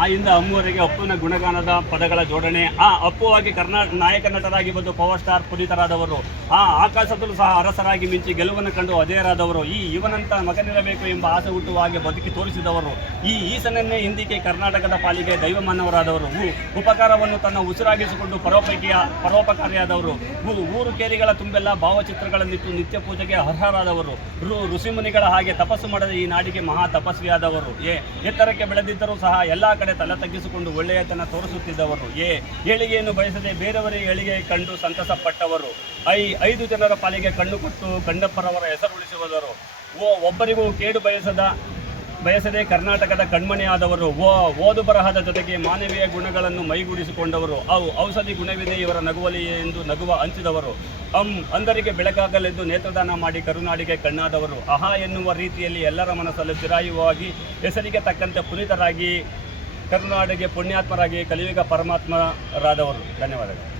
ಆಯಿಂದ ಅಮ್ಮುವರೆಗೆ ಅಪ್ಪನ ಗುಣಗಾನದ ಪದಗಳ ಜೋಡಣೆ, ಆ ಅಪ್ಪುವಾಗಿ ಕರ್ನಾಟಕ ನಾಯಕ ನಟರಾಗಿ ಬಂದು ಪವರ್ ಸ್ಟಾರ್ ಪುನೀತರಾದವರು, ಆ ಆಕಾಶದಲ್ಲೂ ಸಹ ಅರಸರಾಗಿ ಮಿಂಚಿ ಗೆಲುವನ್ನು ಕಂಡು ಅಜಯರಾದವರು, ಈ ಇವನಂತ ಮಗನಿರಬೇಕು ಎಂಬ ಆಸೆ ಹುಟ್ಟುವ ಹಾಗೆ ಬದುಕಿ ತೋರಿಸಿದವರು. ಈ ಈಸನನ್ನೇ ಹಿಂದಿಗೆ ಕರ್ನಾಟಕದ ಪಾಲಿಗೆ ದೈವಮಾನವರಾದವರು ಉಪಕಾರವನ್ನು ತನ್ನ ಉಸಿರಾಗಿಸಿಕೊಂಡು ಪರೋಪಕೀಯ, ಪರೋಪಕಾರಿಯಾದವರು. ಊರು ಕೇರಿಗಳ ತುಂಬೆಲ್ಲ ಭಾವಚಿತ್ರಗಳನ್ನಿಟ್ಟು ನಿತ್ಯ ಪೂಜೆಗೆ ಅರ್ಹರಾದವರು. ಋ ಋಷಿಮುನಿಗಳ ಹಾಗೆ ತಪಸ್ಸು ಮಾಡದ ಈ ನಾಡಿಗೆ ಮಹಾ ತಪಸ್ವಿಯಾದವರು. ಎತ್ತರಕ್ಕೆ ಬೆಳೆದಿದ್ದರೂ ಸಹ ಎಲ್ಲ ಕಡೆ ತಲೆ ತಗ್ಗಿಸಿಕೊಂಡು ಒಳ್ಳೆಯತನ ತೋರಿಸುತ್ತಿದ್ದವರು. ಏ ಏಳಿಗೆಯನ್ನು ಬಯಸದೆ ಬೇರೆಯವರ ಏಳಿಗೆ ಕಂಡು ಸಂತಸ ಪಟ್ಟವರು ಐ, ಐದು ಜನರ ಪಾಲಿಗೆ ಕಣ್ಣು ಕೊಟ್ಟು ಕಂಡಪ್ಪರವರ ಉಳಿಸುವವರು. ಓ, ಒಬ್ಬರಿಗೂ ಕೇಡು ಬಯಸದ, ಬಯಸದೆ ಕರ್ನಾಟಕದ ಕಣ್ಮಣಿಯಾದವರು ಓ, ಓದು ಬರಹದ ಜೊತೆಗೆ ಮಾನವೀಯ ಗುಣಗಳನ್ನು ಮೈಗೂಡಿಸಿಕೊಂಡವರು. ಅವು ಔಷಧಿ ಗುಣವಿದೆ ಇವರ ನಗುವಲಿ ಎಂದು ನಗುವ ಹಂಚಿದವರು. ಅಂ ಅಂದರಿಗೆ ಬೆಳಕಾಗಲೆಂದು ನೇತ್ರದಾನ ಮಾಡಿ ಕರುನಾಡಿಗೆ ಕಣ್ಣಾದವರು. ಅಹಾ ಎನ್ನುವ ರೀತಿಯಲ್ಲಿ ಎಲ್ಲರ ಮನಸ್ಸಲ್ಲಿ ಚಿರಾಯುವಾಗಿ, ಹೆಸರಿಗೆ ತಕ್ಕಂತೆ ಪುನೀತರಾಗಿ ಕರುನಾಡಿಗೆ ಪುಣ್ಯಾತ್ಮರಾಗಿ ಕಲಿಯುಗ ಪರಮಾತ್ಮರಾದವರು. ಧನ್ಯವಾದಗಳು.